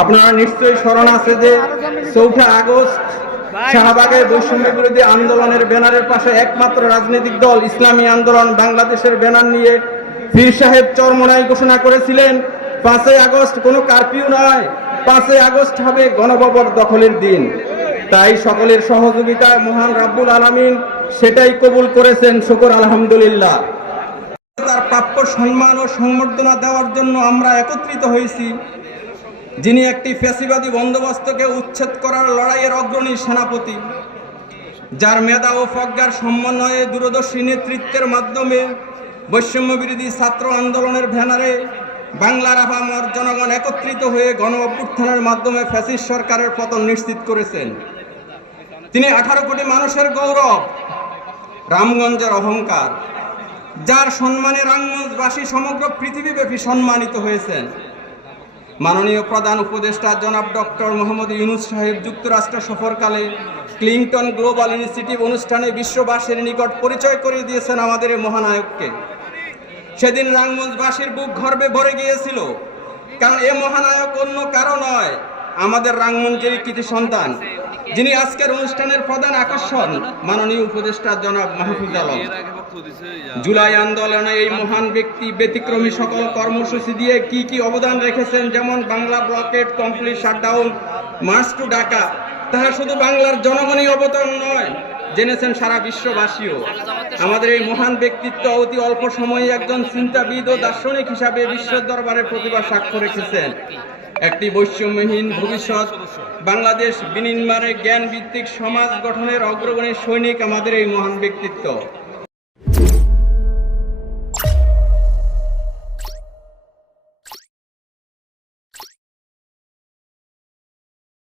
আপনারা নিশ্চয়ই স্মরণ আছে যে ৪ঠা আগস্ট শাহবাগের বৈষম্য বিরোধী আন্দোলনের ব্যানারের পাশে একমাত্র রাজনৈতিক দল ইসলামী আন্দোলন বাংলাদেশের ব্যানার নিয়ে পীর সাহেব চরমোনাই ঘোষণা করেছিলেন ৫ই আগস্ট কোনো কারফিউ নয়, ৫ই আগস্ট হবে গণভবন দখলের দিন। তাই সকলের সহযোগিতায় মহান রাব্বুল আলামিন সেটাই কবুল করেছেন, শুকর আলহামদুলিল্লাহ। তার প্রাপ্য সম্মান ও সংবর্ধনা দেওয়ার জন্য আমরা একত্রিত হয়েছি। যিনি একটি ফ্যাসিবাদী বন্দোবস্তকে উচ্ছেদ করার লড়াইয়ের অগ্রণী সেনাপতি, যার মেধা ও প্রজ্ঞার সমন্বয়ে দূরদর্শী নেতৃত্বের মাধ্যমে বৈষম্য বিরোধী ছাত্র আন্দোলনের ব্যানারে বাংলার আপামর জনগণ একত্রিত হয়ে গণ অভ্যুত্থানের মাধ্যমে ফ্যাসিস্ট সরকারের পতন নিশ্চিত করেছেন। তিনি 18 কোটি মানুষের গৌরব, রামগঞ্জের অহংকার, যার সম্মানে রামগঞ্জবাসী সমগ্র পৃথিবীব্যাপী সম্মানিত হয়েছেন। মাননীয় প্রধান উপদেষ্টা জনাব ডক্টর মোহাম্মদ ইউনূস সাহেব যুক্তরাষ্ট্র সফরকালে ক্লিনটন গ্লোবাল ইনিশিয়েটিভ অনুষ্ঠানে বিশ্ববাসীর নিকট পরিচয় করিয়ে দিয়েছেন আমাদের এই মহানায়ককে। সেদিন রামগঞ্জবাসীর বুক গর্বে ভরে গিয়েছিল, কারণ এ মহানায়ক অন্য কারো নয়, আমাদের রামগঞ্জের কৃতি সন্তান, যিনি আজকের অনুষ্ঠানের প্রধান আকর্ষণ, মাননীয় উপদেষ্টা জনাব মাহফুজ আলম। জুলাই আন্দোলনে এই মহান ব্যক্তি ব্যতিক্রমী সকল কর্মসূচি দিয়ে কি অবদান রেখেছেন, যেমন Bangla blockade, complete shutdown, march to Dhaka, তাহা শুধু বাংলার জনগণই অবদান নয়, জেনেছেন সারা বিশ্ববাসীও। আমাদের এই মহান ব্যক্তিত্ব অতি অল্প সময়ে একজন চিন্তাবিদ ও দার্শনিক হিসাবে বিশ্বের দরবারে প্রতিভা সাক্ষ্য রেখেছেন। একটি বৈষম্যহীন ভবিষ্যৎ বাংলাদেশ বিনির্মাণে জ্ঞান ভিত্তিক সমাজ গঠনের অগ্রগণী সৈনিক আমাদের এই মহান ব্যক্তিত্ব।